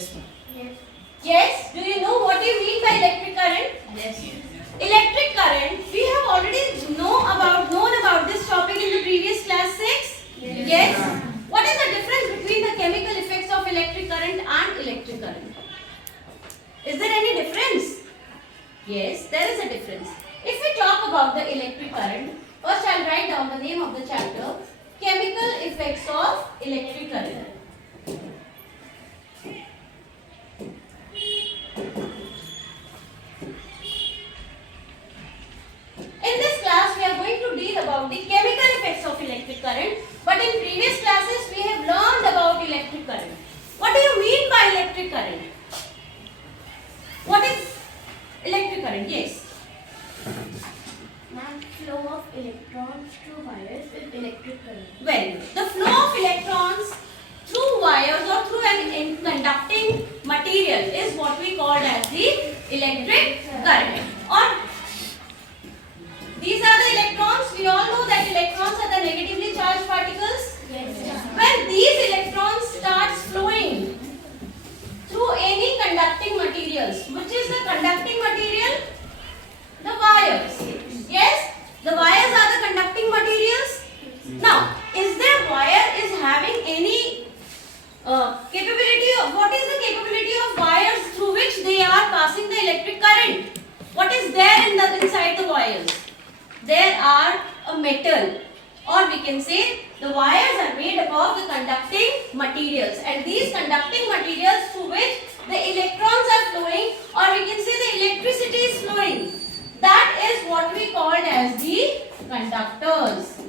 Yes, ma'am. Yes. Yes. Do you know what do you mean by electric current? Yes. Electric current. We have already known about this topic in the previous class 6. Yes. What is the difference between the chemical effects of electric current and electric current? Is there any difference? Yes, there is a difference. If we talk about the electric current, first I'll write down the name of the chapter, Chemical Effects of Electric Current. In this class, we are going to deal about the chemical effects of electric current. But in previous classes, we have learned about electric current. What do you mean by electric current? What is electric current? Yes. Ma'am, flow of electrons through wires is electric current. Very good. The flow of electrons through wires or through an conducting material is what we call as the electric current. Or these are the electrons. We all know that electrons are the negatively charged particles. Yes. When these electrons starts flowing through any conducting materials, which is the conducting material? The wires. Yes, the wires are the conducting materials. Now, is there wire is having any capability of, what is the capability of wires through which they are passing the electric current? What is there inside the wires? There are a metal, or we can say the wires are made up of the conducting materials, and these conducting materials through which the electrons are flowing, or we can say the electricity is flowing, that is what we called as the conductors.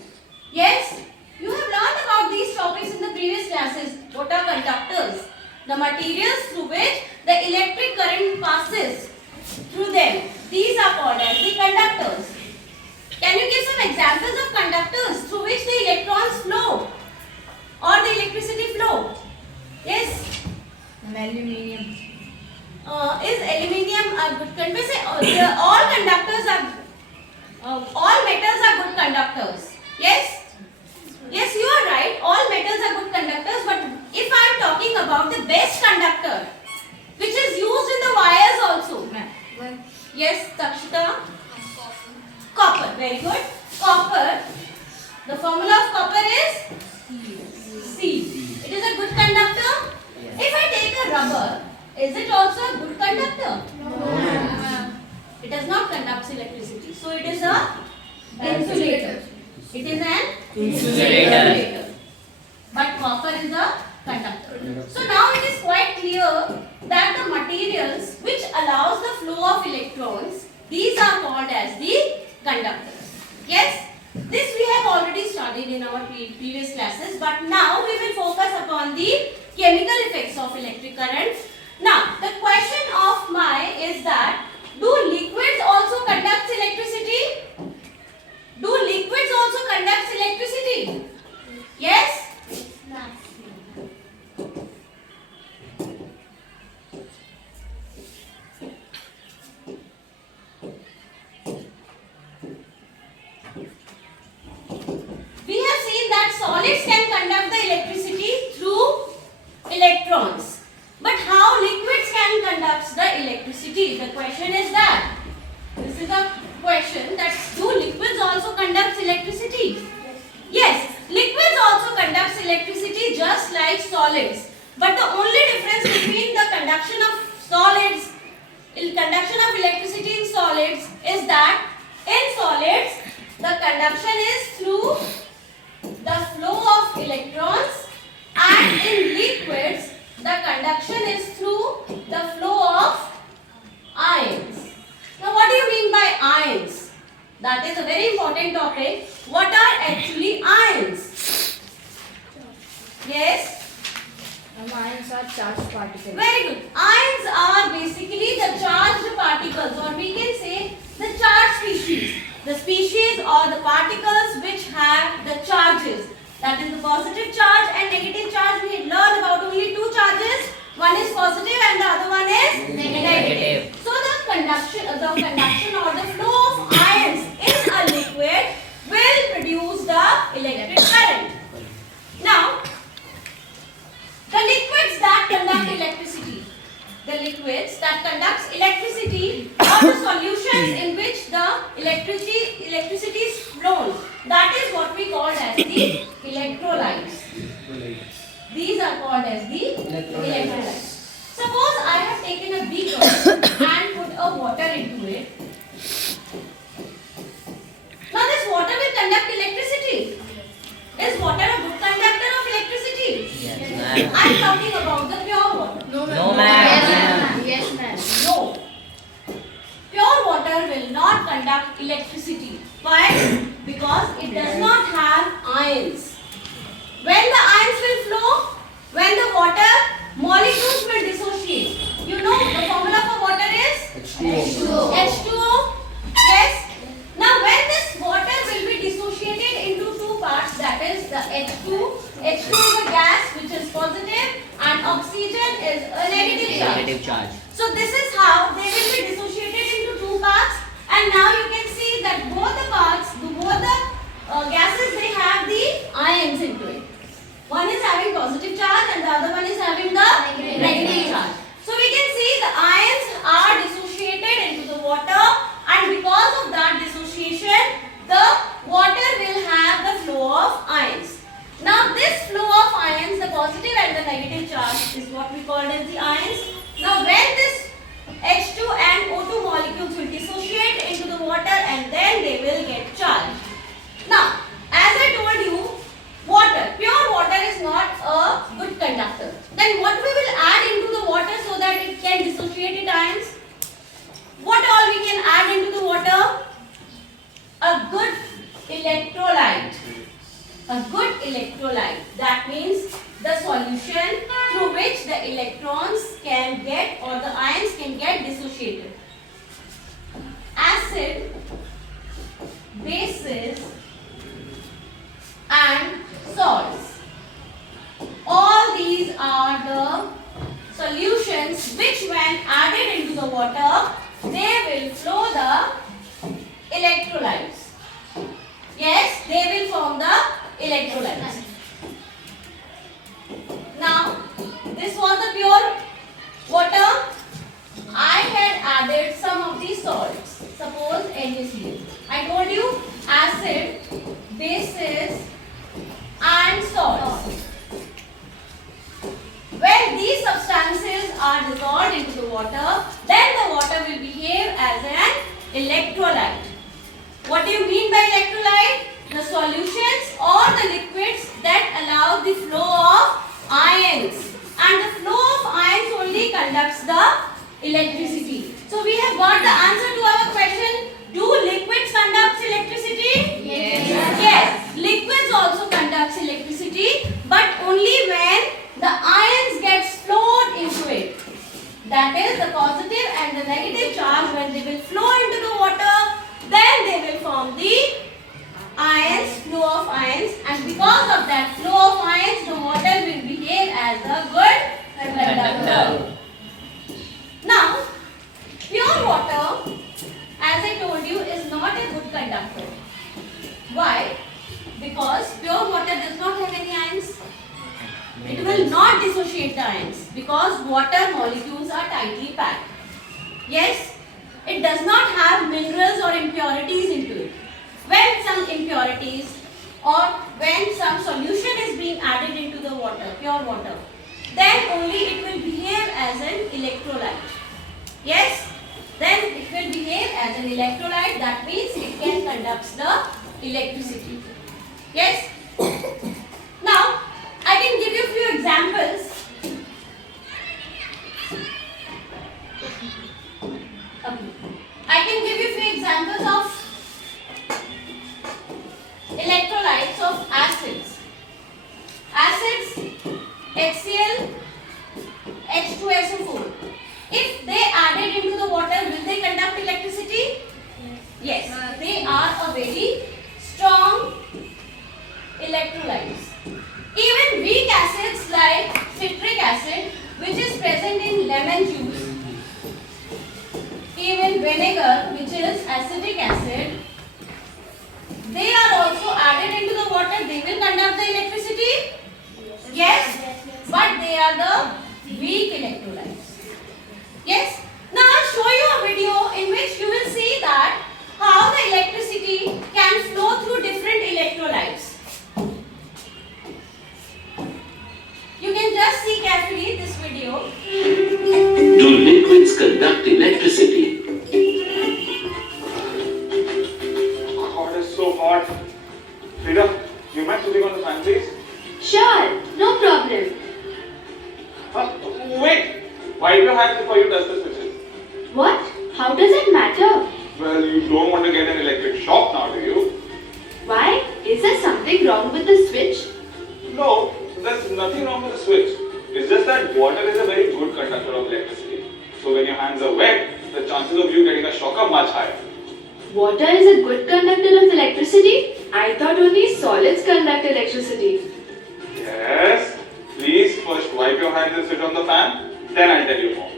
Yes, you have learned about these topics in the previous classes. What are conductors? The materials through which the electric current passes through them. These are called as the conductors. Can you give some examples of conductors through which the electrons flow or the electricity flow? Yes? Aluminium. Is aluminium a good conductor? All conductors are, all metals are good conductors. Yes? Yes, you are right. All metals are good conductors. But if I am talking about the best conductor, which is used in the wires also. Yes, Takshita? Copper. Very good. Copper. The formula of copper is C. It is a good conductor. If I take a rubber, is it also a good conductor? No. It does not conduct electricity. So it is a insulator. It is an insulator. But copper is a conductor. So now it is quite clear that the materials which allows the flow of electrons, these are called as the conductors. Yes, this we have already studied in our previous classes, but now we will focus upon the chemical effects of electric current. Now, the question of mine is that, do liquids also conduct electricity? Do liquids also conduct electricity? Yes? We have seen that solids can conduct the electricity through electrons. But how liquids can conduct the electricity? The question is that. This is a question that, do liquids also conduct electricity? Yes, liquids also conduct electricity just like solids. But the only difference between the conduction of solids, conduction of electricity in solids is that in solids the conduction is through the flow of electrons, and in liquids the conduction is through the flow of ions. Now what do you mean by ions? That is a very important topic. What are actually ions? Yes? Ions are charged particles. Very good. Ions are basically the charged particles, or we can say the charged species. The species or the particles which have the charges. That is the positive charge and negative charge. We learned about only two charges. One is positive and the other one is negative. So the conduction or the flow of ions in a liquid will produce the electric current. Now, the liquids that conduct electricity. the liquids that conducts electricity or the solutions in which the electricity is flown. That is what we call as the electrolytes. These are called as the electrolytes. Suppose I have taken a beaker and put a water into it. Now this water will conduct electricity. Is water a good conductor of electricity? Yes, I am talking about the pure water. No, ma'am. Yes, ma'am. No. Pure water will not conduct electricity. Why? Because it does not have ions. When the ions will flow, when the water molecules will dissociate. You know the formula for water is? H2O. H2O. Yes. Now when this water will be dissociated into two parts, that is the H2. H2 is a gas which is positive and oxygen is a negative charge. Negative charge. So this is how they will be dissociated into two parts, and now you can see that both the parts, both the gases, they have the ions into it. One is having positive charge and the other one is having the negative charge. So we can see the ions are dissociated into the water, and because of that dissociation, the water will have the flow of ions. Now this flow of ions, the positive and the negative charge, is what we call as the ions. Now when this H2 and O2 molecules will dissociate into the water and then they will get charged. Now, as I told you, water, pure water is not a good conductor. Then what we will add into the water so that it can dissociate its ions? What all we can add into the water? A good electrolyte. A good electrolyte. That means the solution through which the electrons can get or the ions can get dissociated. Acid, bases and salts. All these are the solutions which when added into the water, they will flow the electrolytes. Yes, they will form the electrolytes. Now, this was the pure water. I had added some of these salts. Suppose NaCl. I told you acid, bases and salts. When these substances are dissolved into the water, then the water will behave as an electrolyte. What do you mean by electrolyte? The solutions or the liquids that allow the flow of ions, and the flow of ions only conducts the electricity. So we have got the answer to our question. Do liquids conduct electricity? Yes. Liquids also conducts electricity, but only when the ions gets flowed into it. That is the positive and the negative charge, when they will flow into the water, then they will form the ions, flow of ions, and because of that flow of ions, the water will behave as a good conductor. Now, pure water, as I told you, is not a good conductor. Why? Because pure water does not have any ions. It will not dissociate the ions because water molecules are tightly packed. Yes, it does not have minerals or impurities into it. When some impurities or when some solution is being added into the water, pure water, then only it will behave as an electrolyte. Yes, then it will behave as an electrolyte. That means it can conduct the electricity. Yes. Now, I can give you a few examples. Okay. I can give you a few examples of electrolytes of acids. Acids, HCl, H2SO4. If they added into the water, will they conduct electricity? Yes. They are a very strong electrolytes. Even weak acids like citric acid, which is present in lemon juice, even vinegar, which is acetic acid, they are also added into the water. They will conduct the electricity. Yes, but they are the weak electrolytes. Yes. Now I'll show you a video in which you will see that how the electricity can flow through different electrolytes. You can just see carefully this video. Do liquids conduct electricity? God, it's so hot. Frida, you mind switching on the fan, please? Sure, no problem. Wait! Wipe your hands before you touch the switches. What? How does it matter? Well, you don't want to get an electric shock now, do you? Why? Is there something wrong with the switch? No, there's nothing wrong with the switch. It's just that water is a very good conductor of electricity. So when your hands are wet, the chances of you getting a shock are much higher. Water is a good conductor of electricity? I thought only solids conduct electricity. Yes. Please first wipe your hands and switch on the fan, then I'll tell you more.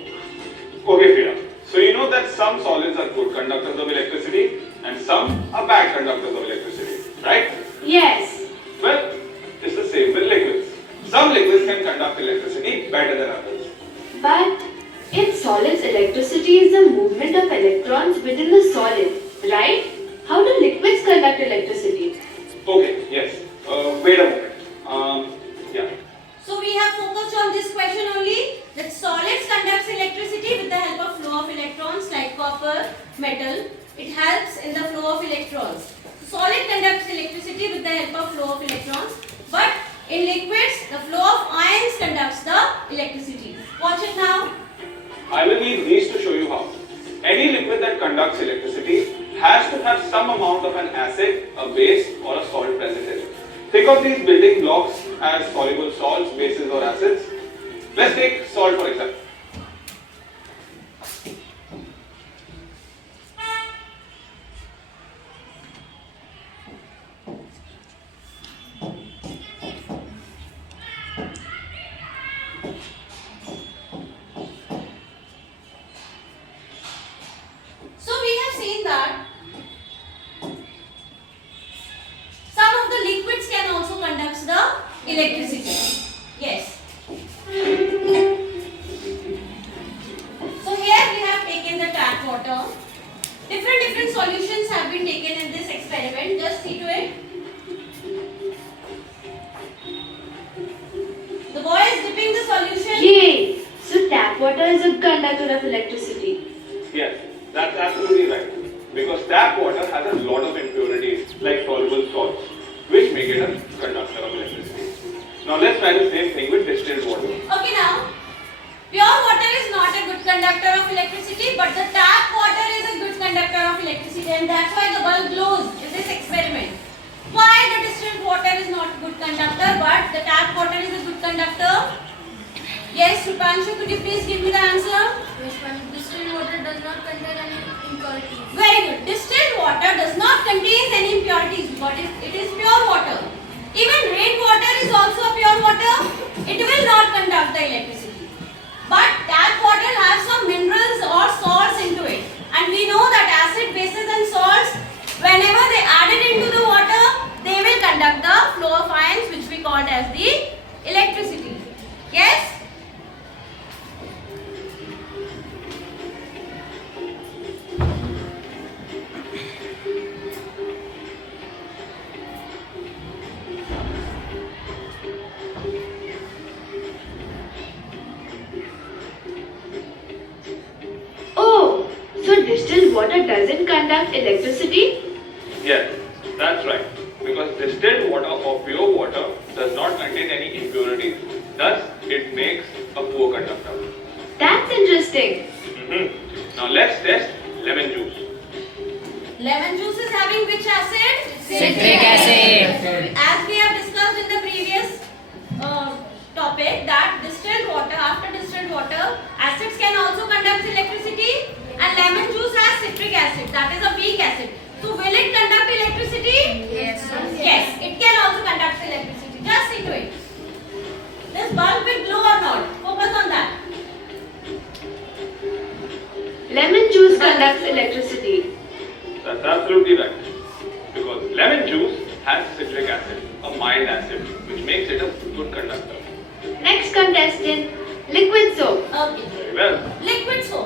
Okay, Frida. So you know that some solids are good conductors of electricity and some are bad conductors of electricity, right? Yes. Well, it's the same with liquids. Some liquids can conduct electricity better than others. But in solids, electricity is the movement of electrons within the solid, right? How do liquids conduct electricity? Okay, yes. Wait a moment. Yeah. So we have focused on this question only, that solids conducts electricity with the help of flow of electrons like copper, metal. It helps in the flow of electrons. So solid conducts electricity with the help of flow of electrons, but in liquids the flow of ions conducts the electricity. Watch it now. I will need these to show you how. Any liquid that conducts electricity has to have some amount of an acid, a base or a salt present in it. Think of these building blocks as soluble salts, bases or acids. Let's take salt for example. So we have seen that some of the liquids can also conduct the electricity. Yes. So here we have taken the tap water. Different solutions have been taken in this experiment. Just see to it. The boy is dipping the solution. Yay! So tap water is a conductor of electricity. Yes, that's absolutely right. Because tap water has a lot of impurities like soluble salts, which make it a conductor of electricity. Now let's try the same thing with distilled water. Okay, now pure water is not a good conductor of electricity, but the tap water is a good conductor of electricity, and that's why the bulb glows in this experiment. Why the distilled water is not a good conductor, but the tap water is a good conductor? Yes, Rupanshu, could you please give me the answer? Yes, ma'am. Distilled water does not contain any impurities. Very good. Distilled water does not contain any impurities, but it is pure water. Even rainwater is also a pure water. It will not conduct the electricity. But tap water has some minerals or salts into it. And we know that acid, bases and salts, whenever they added into the water, they will conduct the flow of ions, which we called as the electricity. Yes? Oh, so distilled water doesn't conduct electricity? Yes, that's right. Because distilled water or pure water does not contain any impurities. Thus, it makes a poor conductor. That's interesting. Now let's test lemon juice. Lemon juice is having which acid? Citric acid. As we have discussed in the previous topic, that distilled water, after distilled water, acids can also conduct electricity, and lemon juice has citric acid, that is a weak acid. So will it conduct electricity? Yes. Yes, it can also conduct electricity. Just see to it. This bulb will glow or not? Focus on that. Lemon juice conducts electricity. That's absolutely right. Because lemon juice has citric acid, a mild acid, which makes it a good conductor. Next contestant, liquid soap. Okay. Very well. Liquid soap.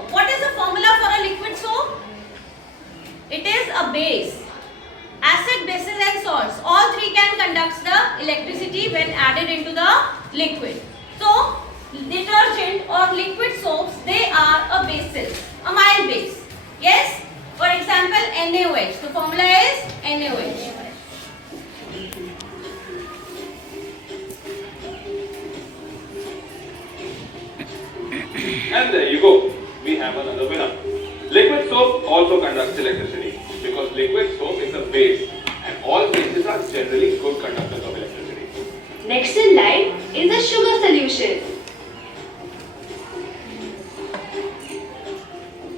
liquid. So detergent or liquid soaps, they are a bases, a mild base. Yes. For example, NaOH. The formula is NaOH. And there you go. We have another winner. Liquid soap also conducts electricity because liquid soap is a base and all bases are generally good conductors of electricity. Next in line is the sugar solution.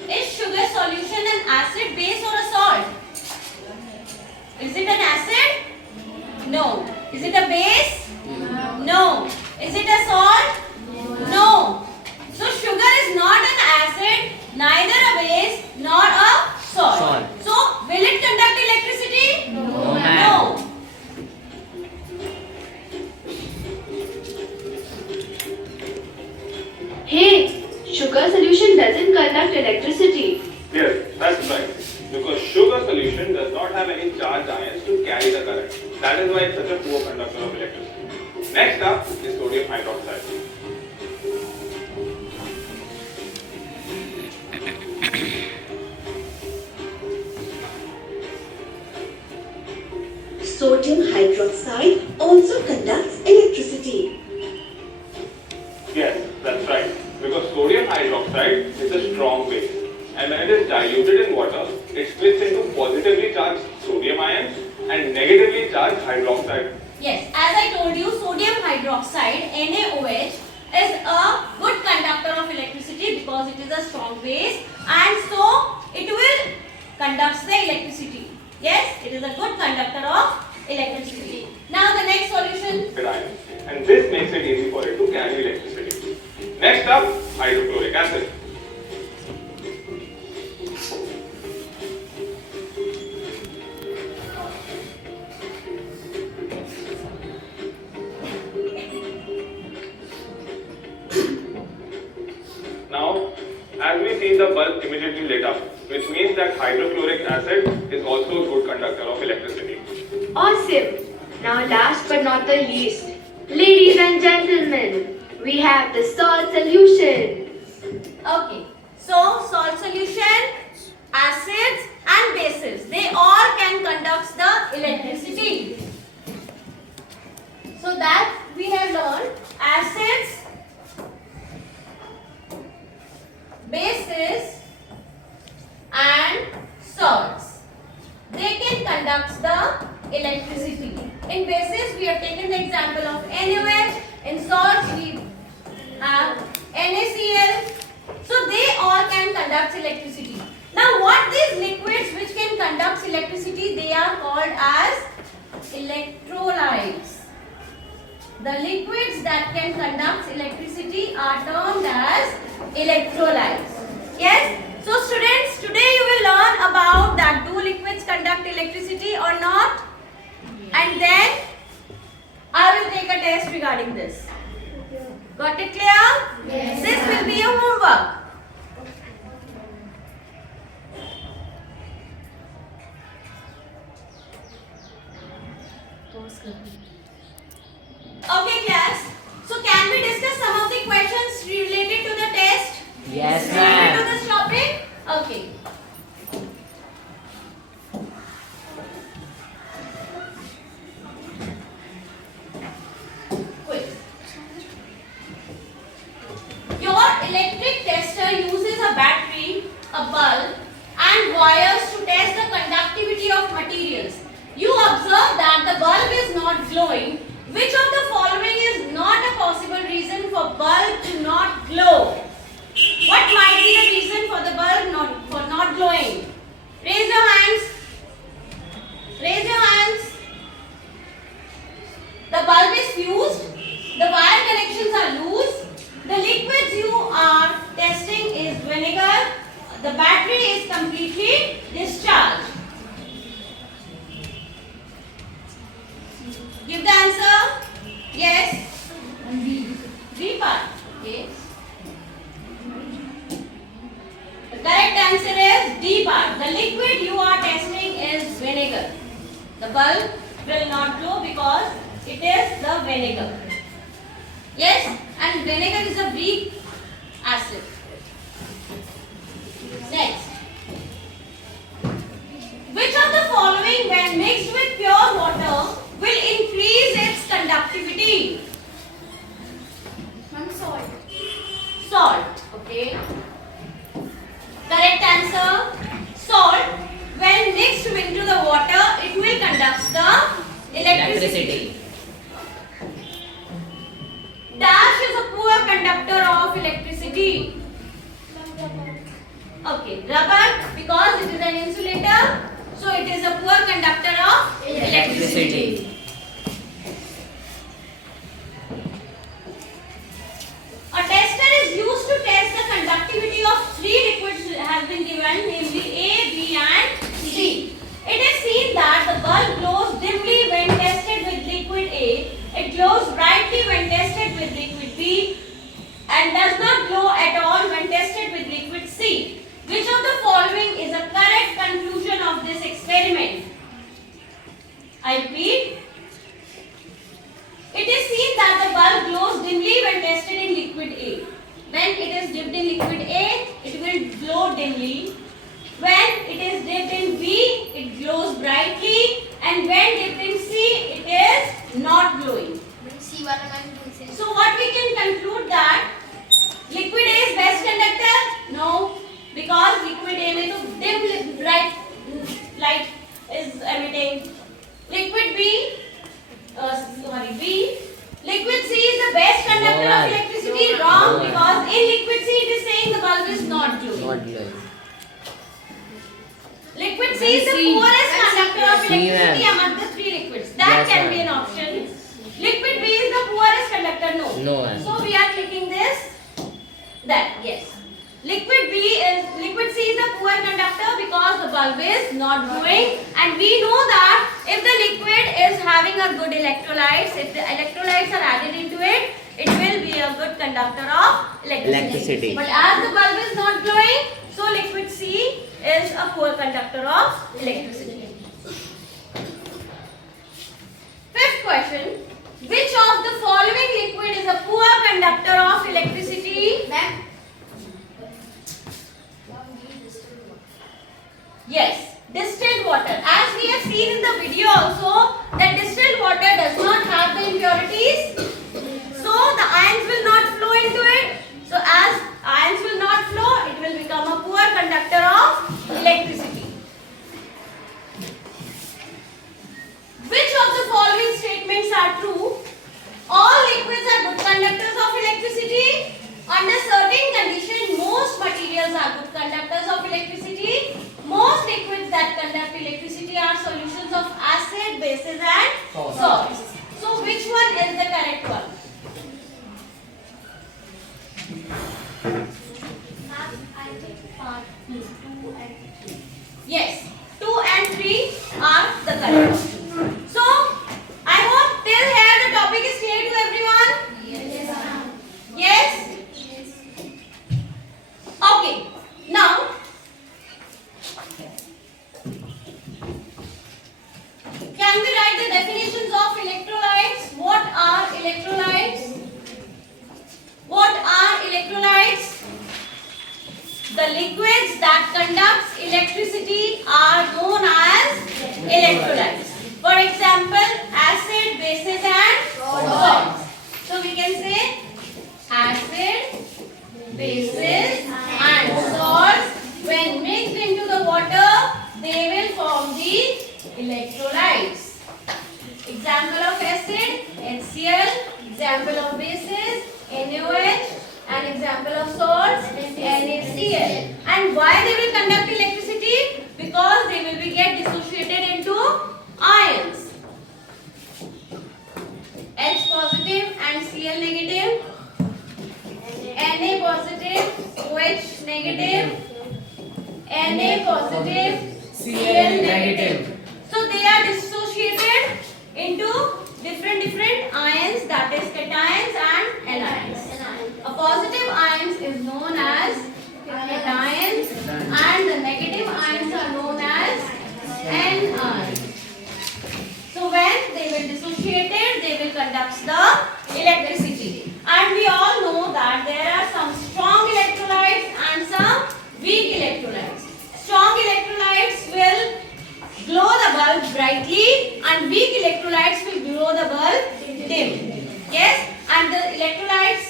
Is sugar solution an acid, base or a salt? Is it an acid? No. Is it a base? No. Is it a salt? No. So sugar is not an acid, neither a base nor a salt. So will it conduct electricity? No, ma'am. No. Hey, sugar solution doesn't conduct electricity. Yes, that's right. Because sugar solution does not have any charged ions to carry the current. That is why it's such a poor conductor of electricity. Next up is sodium hydroxide. Sodium hydroxide also conducts electricity. Yes, that's right. Because sodium hydroxide is a strong base. And when it is diluted in water, it splits into positively charged sodium ions and negatively charged hydroxide. Yes, as I told you, sodium hydroxide, NaOH, is a good conductor of electricity because it is a strong base and so it will conduct the electricity. Yes, it is a good conductor of electricity. Now the next solution. Ions. And this makes it easy for it to carry electricity. Next up, hydrochloric acid. Now, as we see, the bulb immediately lit up, which means that hydrochloric acid is also a good conductor of electricity. Awesome. Now last but not the least, ladies and gentlemen, we have the salt solution. Okay, so salt solution, acids and bases, they all can conduct the electricity. So that we have learned acids, bases and salts. They can conduct the electricity. In bases we have taken the example of NaOH. In salts we have NaCl. So they all can conduct electricity. Now what these liquids which can conduct electricity, they are called as electrolytes. The liquids that can conduct electricity are termed as electrolytes. Yes? So students, today you will learn about that do liquids conduct electricity or not? And then I will take a test regarding this. Got it clear? Yes. This will be your homework. Okay class, so can we discuss some of the questions related to the test? Yes, Related ma'am. to this topic? Okay. Quick. Your electric tester uses a battery, a bulb and wires to test the conductivity of materials. You observe that the bulb is not glowing. Which of the following is not a possible reason for bulb to not glow? What might be the reason for the bulb not glowing? Raise your hands. Raise your hands. The bulb is fused. The wire connections are loose. The liquids you are testing is vinegar. The battery is completely discharged. Give the answer. Yes. B part. Okay. The correct answer is D part. The liquid you are testing is vinegar. The bulb will not glow because it is the vinegar. Yes, and vinegar is a weak acid. Next, which of the following when mixed with pure water will increase its conductivity? Salt. Salt. Okay. Correct answer. Salt, when mixed into the water, it will conduct the electricity. Dash is a poor conductor of electricity. Okay, rubber, because it is an insulator, so it is a poor conductor of electricity. A tester is used to test the conductivity of three liquids has been given, namely A, B and C. It is seen that the bulb glows dimly when tested with liquid A, it glows brightly when tested with liquid B, and does not glow at all when tested with liquid C. Which of the following is a correct conclusion of this experiment? I repeat. It is seen that the bulb glows dimly when tested in liquid A. When it is dipped in liquid A, it will glow dimly. When it is dipped in B, it glows brightly. And when dipped in C, it is not glowing. So what we can conclude that liquid A is best conductor? No, because liquid A में तो dim bright light is emitting. Liquid B, B. Liquid C is the best conductor of electricity. Wrong, because in liquid C it is saying the bulb is not glowing. Liquid C is the poorest conductor of electricity among the three liquids. That can be an option. Liquid B is the poorest conductor. No. So we are clicking this. That, yes. Liquid C is the poor conductor because the bulb is not glowing, and we know that if the liquid is having a good electrolytes, if the electrolytes are added into it, it will be a good conductor of electricity. But as the bulb is not glowing, so liquid C is a poor conductor of electricity. Fifth question. Which of the following liquid is a poor conductor of electricity? Yes, distilled water. As we have seen in the video also, that distilled water does not have the impurities. So the ions will not flow into it. So as ions will not flow, it will become a poor conductor of electricity. Which of the following statements are true? All liquids are good conductors of electricity. Under certain conditions, most materials are good conductors of electricity. Most liquids that conduct electricity are solutions of acid, bases and salts. So which one is the correct one? Yes, 2 and 3 are the correct options. So I hope till here the topic is clear to everyone? Yes? Okay. Now can we write the definitions of electrolytes? What are electrolytes? What are electrolytes? The liquids that conduct electricity are known as electrolytes. For example, acid, bases and salts. So we can say acid, bases and salts, when mixed into the water, they will form the electrolytes. Example of acid, HCl. Example of bases, NaOH. And example of salts, NaCl. And why they will conduct electricity? Because they will be get dissociated into ions. H positive and Cl negative. Na positive, OH negative. Na positive, Cl negative. So they are dissociated into different ions, that is cations and anions. A positive ions is known as cations and the negative ions are known as anions. So when they will dissociated, they will conduct the electricity. And we all know that there are some strong electrolytes and some weak electrolytes. Strong electrolytes will glow the bulb brightly and weak electrolytes will glow the bulb dim. Yes, and the electrolytes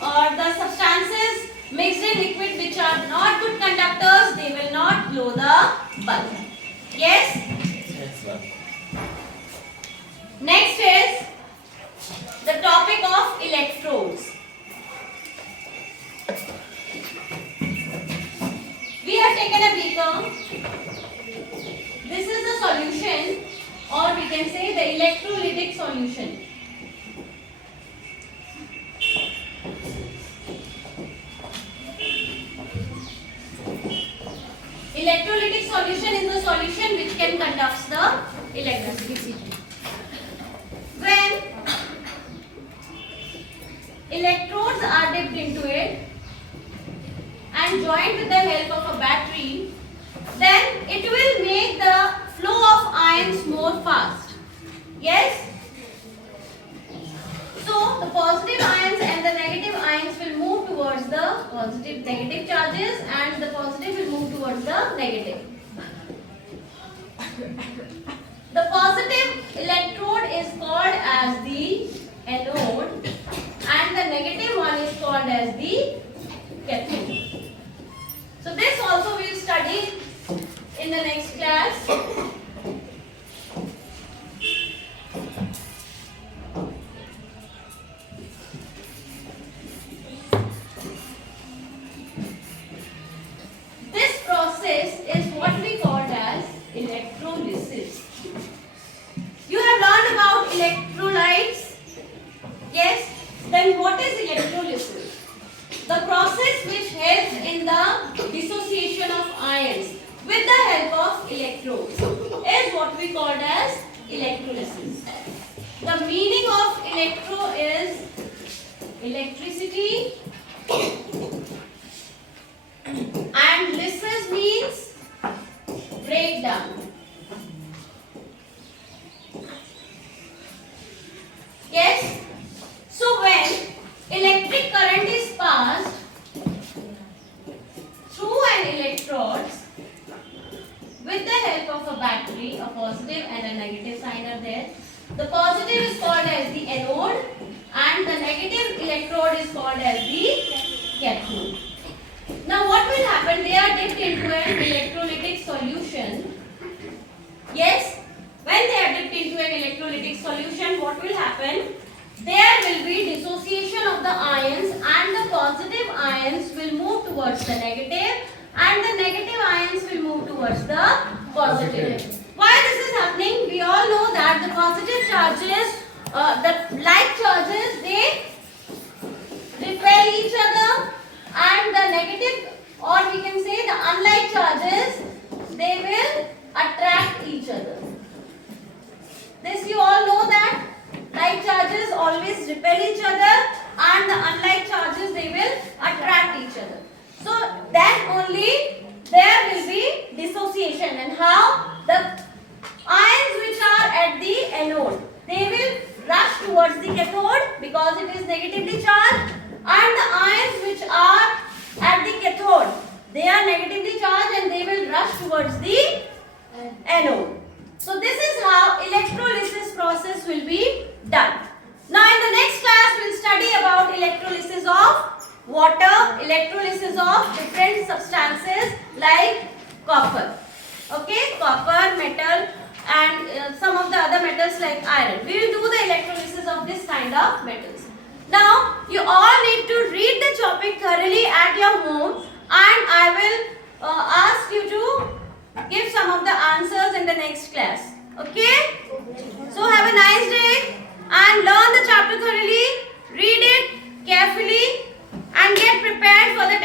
or the substances mixed in liquid which are not good conductors, they will not glow the bulb. Yes? Next is the topic of electrodes. We have taken a beaker. This is the solution, or we can say the electrolytic solution. Electrolytic solution is the solution which can conduct the electricity. When electrodes are dipped into it and joined with the help of a battery, then it will make the flow of ions more fast. Yes? So the positive ions and the negative ions will move towards the positive negative charges and the positive will move towards the negative. The positive electrode is called as the anode and the negative one is called as the cathode. So this also we will study in the next class. This process is what we called as electrolysis. You have learned about electrolytes. Yes? Then what is electrolysis? The process which helps in the dissociation of ions with the help of electrodes is what we called as electrolysis. The meaning of electro is electricity and lysis means breakdown. Yes? So when electric current is passed through an electrode with the help of a battery, a positive and a negative sign are there. The positive is called as the anode and the negative electrode is called as the cathode. Now what will happen? They are dipped into an electrolytic solution. Yes? When they are dipped into an electrolytic solution, what will happen? There will be dissociation of the ions and the positive ions will move towards the negative and the negative ions will move towards the positive. Why this is happening? We all know that the positive charges, the like charges, they repel each other and the negative, or we can say the unlike charges, they will attract each other. This you all know that like charges always repel each other and the unlike charges they will attract each other. So then only there will be dissociation, and how the ions which are at the anode, they will rush towards the cathode because it is negatively charged, and the ions which are at the cathode, they are negatively charged and they will rush towards the anode. So this is how electrolysis process will be done. Now in the next class we will study about electrolysis of water, electrolysis of different substances like copper. Okay, copper, metal and some of the other metals like iron. We will do the electrolysis of this kind of metals. Now you all need to read the topic thoroughly at your home and I will ask you to give some of the answers in the next class. Okay? So have a nice day and learn the chapter thoroughly, read it carefully and get prepared for the